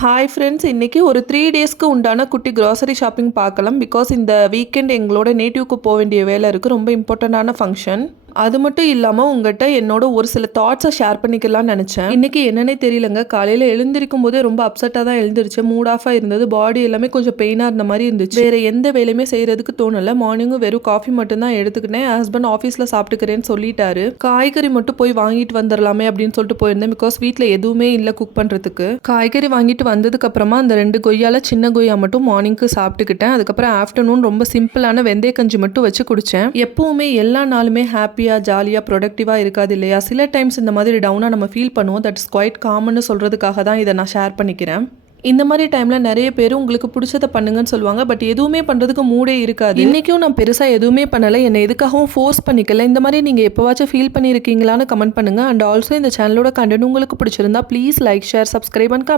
Hi friends, இன்றைக்கி ஒரு 3 டேஸ்க்கு உண்டான குட்டி க்ராசரி ஷாப்பிங் பார்க்கலாம். பிகாஸ் இந்த வீக்கெண்ட் எங்களோட நேட்டிவ்க்கு போக வேண்டிய வேலை இருக்குது. ரொம்ப இம்பார்ட்டண்ட்டான ஃபங்க்ஷன். அது மட்டும் இல்லாமல் உங்கள்கிட்ட என்னோட ஒரு சில தாட்ஸை ஷேர் பண்ணிக்கலாம்னு நினச்சேன். இன்றைக்கி என்னன்னே தெரியலங்க, காலையில் எழுந்திருக்கும் போதே ரொம்ப அப்செட்டாக தான் எழுந்திரிச்சேன். மூட் ஆஃபாக இருந்தது. பாடி எல்லாமே கொஞ்சம் பெயினாக இருந்த மாதிரி இருந்துச்சு. வேறு எந்த வேலையுமே செய்கிறதுக்கு தோணலை. மார்னிங்கும் வெறும் காஃபி மட்டும்தான் எடுத்துக்கிட்டேன். ஹஸ்பண்ட் ஆஃபீஸில் சாப்பிட்டுக்கிறேன்னு சொல்லிட்டாரு. காய்கறி மட்டும் போய் வாங்கிட்டு வந்துடலாமே அப்படின்னு சொல்லிட்டு போயிருந்தேன். பிகாஸ் வீட்டில் எதுவுமே இல்லை குக் பண்ணுறதுக்கு. காய்கறி வாங்கிட்டு வந்ததுக்கு அப்புறமா அந்த 2 கொய்யால சின்ன கொய்யா மட்டும் மார்னிங்க்கு சாப்பிட்டுக்கிட்டேன். அதுக்கப்புறம் ஆஃப்டர்நூன் ரொம்ப சிம்பிளான வெந்தய கஞ்சி மட்டும் வச்சு குடித்தேன். எப்பவுமே எல்லா நாளுமே ஹாப்பியாக ஜாலியாக ப்ரொடக்டிவாக இருக்காது இல்லையா? சில டைம்ஸ் இந்த மாதிரி டவுனாக நம்ம ஃபீல் பண்ணுவோம். தட் இஸ் குவைட் காமன்னு சொல்கிறதுக்காக தான் இதை நான் ஷேர் பண்ணிக்கிறேன். இந்த மாதிரி டைமில் நிறைய பேர் உங்களுக்கு பிடிச்சதை பண்ணுங்கன்னு சொல்லுவாங்க. பட் எதுவுமே பண்ணுறதுக்கு மூடே இருக்காது. இன்றைக்கும் நான் பெருசாக எதுவுமே பண்ணலை. என்னை எதுக்காகவும் ஃபோர்ஸ் பண்ணிக்கல. இந்த மாதிரி நீங்கள் எப்போவாச்சும் ஃபீல் பண்ணியிருக்கீங்களான்னு கமெண்ட் பண்ணுங்கள். அண்ட் ஆல்சோ இந்த சேனலோட கண்டென்ட் உங்களுக்கு பிடிச்சிருந்தா please like, share, subscribe and